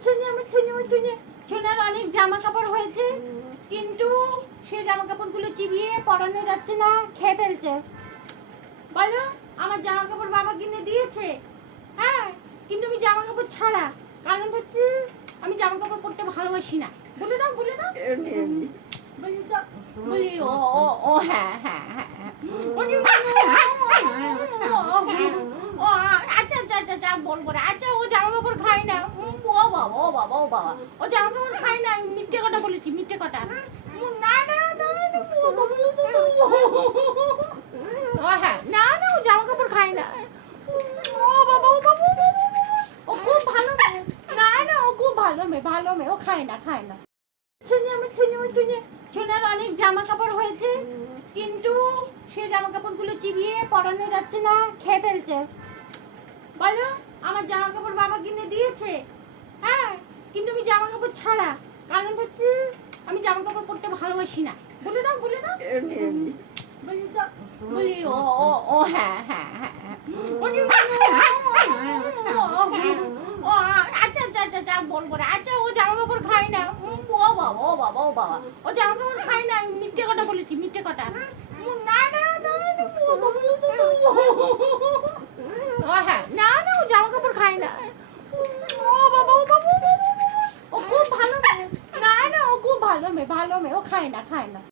ছুঁয়ে আমার ছুঁয়ে আমার ছুঁয়ে সোনার অনেক জামা কাপড় হয়েছে কিন্তু সেই জামা কাপড়গুলো চিবিয়ে পরানো যাচ্ছে না খেয়ে ফেলছে বলো আমার জামা কাপড় বাবা কিনে দিয়েছে হ্যাঁ কিন্তু আমি জামা কাপড় ছাড়া কারণ হচ্ছে আমি জামা কাপড় পরতে ভালোবাসি না বলে দাও বলে দাও এমনি এমনি বলি ও ও ও হ্যাঁ হ্যাঁ হ্যাঁ হ্যাঁ। বলি, ও আচ্ছা আচ্ছা আচ্ছা আচ্ছা বলব না আচ্ছা ও জামা কাপড় খায় না বাবা ও বাবা ও বাবা ও জামা কাপড় খায় না আমি মিথ্যে কথা বলেছি মিথ্যে কথা না না না ও হ্যাঁ না না ও জামা কাপড় খায় না ও বাবা ও বাবা ও খুব ভালো না না ও খুব ভালো মেয়ে ভালো মেয়ে ও খায় না খায় না ছুঁয়ে আমি ছুঁয়ে ছুঁয়ে সোনার অনেক জামা কাপড় হয়েছে কিন্তু সে জামা কাপড়গুলো চিবিয়ে পরানো যাচ্ছে না খেয়ে ফেলছে বলো আমার জামা কাপড় বাবা কিনে দিয়েছে হ্যাঁ কিন্তু আমি জামা কাপড় ছাড়া কারণ হচ্ছে আমি জামা কাপড় পরতে ভালোবাসি না বলে দাও বলে দাও বলি ও ও ও হ্যাঁ হ্যাঁ হ্যাঁ হ্যাঁ। ও আচ্ছা আচ্ছা আচ্ছা আচ্ছা বলব না আচ্ছা ও জামা কাপড় খায় না ও বাবা ও বাবা ও বাবা ও জামা কাপড় খায় না আমি মিথ্যে কথা বলেছি মিথ্যে কথা না না ও হ্যাঁ না না ও জামা কাপড় খায় না উম, ও বাবা ও বাবা ও বাবা, ও খুব ভালো মেয়ে না না ও খুব ভালো মেয়ে ভালো মেয়ে ও খায় না খায় না